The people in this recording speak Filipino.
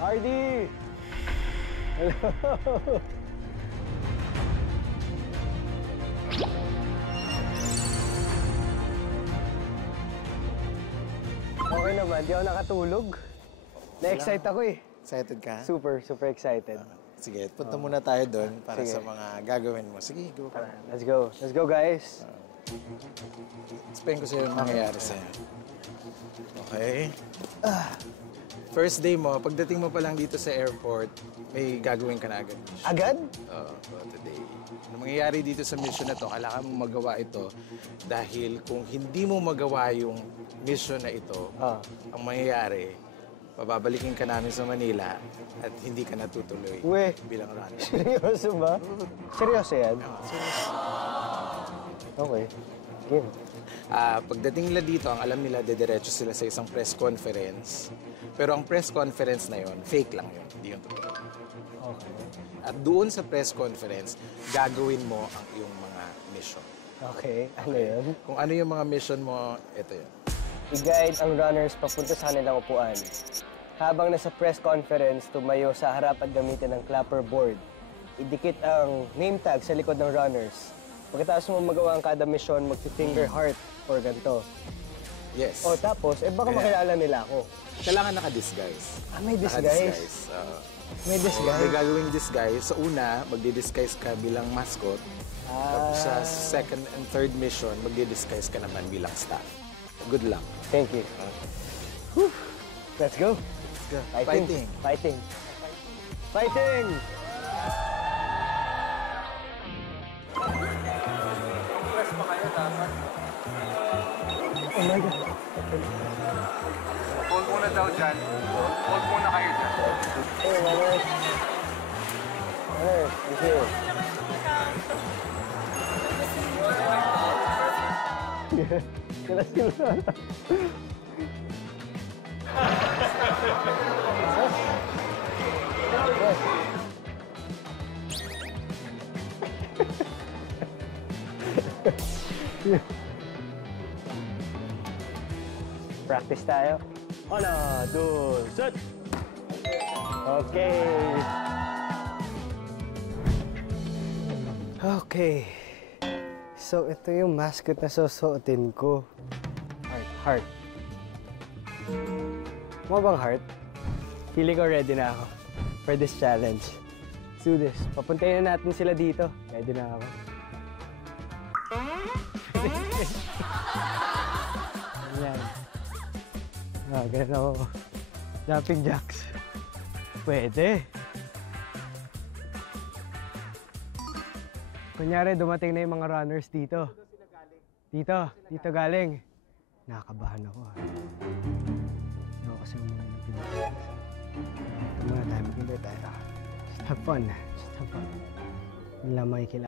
RD! Hello! Okay naman, di ako nakatulog. Na-excite ako eh. Excited ka? Super, super excited. Sige, punta muna tayo doon para sa mga gagawin mo. Sige, go ka. Let's go. Let's go, guys. Explain ko sa'yo yung mangyayari sa'yo. Okay? First day mo, pagdating mo pa lang dito sa airport, may gagawin ka na agad. Agad? Oo, today. Ano mangyayari dito sa mission na to, kailangan mo magawa ito dahil kung hindi mo magawa yung mission na ito, ang mangyayari, pababalikin ka namin sa Manila at hindi ka natutuloy bilang runner. Seryoso ba? Seryoso yan? Okay. Game. Pagdating nila dito, ang alam nila, dediretso sila sa isang press conference. Pero ang press conference na yon, fake lang yun. Hindi yung totoo. Okay. At doon sa press conference, gagawin mo ang iyong mga mission. Okay. Ano yun? Kung ano yung mga mission mo, ito yun. I-guide ang runners papunta sa kanilang upuan. Habang nasa press conference, tumayo sa harap at gamitin ng clapper board. Idikit ang name tag sa likod ng runners. Pagkatapos mo magawa ang kada mission, mag-finger heart or ganito. Yes. O tapos, baka makilala nila ako. Kailangan naka-disguise. May disguise? May disguise? May gagawing disguise. Sa una, magdi-disguise ka bilang mascot. Tapos sa second and third mission, magdi-disguise ka naman bilang staff. Good luck. Thank you. Whew. Let's go. Let's go. Fighting. Fighting. Fighting! Oh my God. Hold muna daw dyan. Hold muna kayo dyan. Hey, runners. Runners, you here. Sila sila. Practice tayo. 1, 2, set! Okay. Okay. So, ito yung mascot na susuotin ko. Heart. Mo bang heart? Feeling ko ready na ako for this challenge. Let's do this. Papuntayin na natin sila dito. Ready na ako. Ayan. Ganun ako. Jumping jacks. Pwede. Kunyari, dumating na yung mga runners dito. Dito galing. Nakakabahan ako. Ako kasi yung mga pinag-alas. Ito muna tayo, mag-enjoy tayo. Just have fun. Just have fun. Wala makikilala.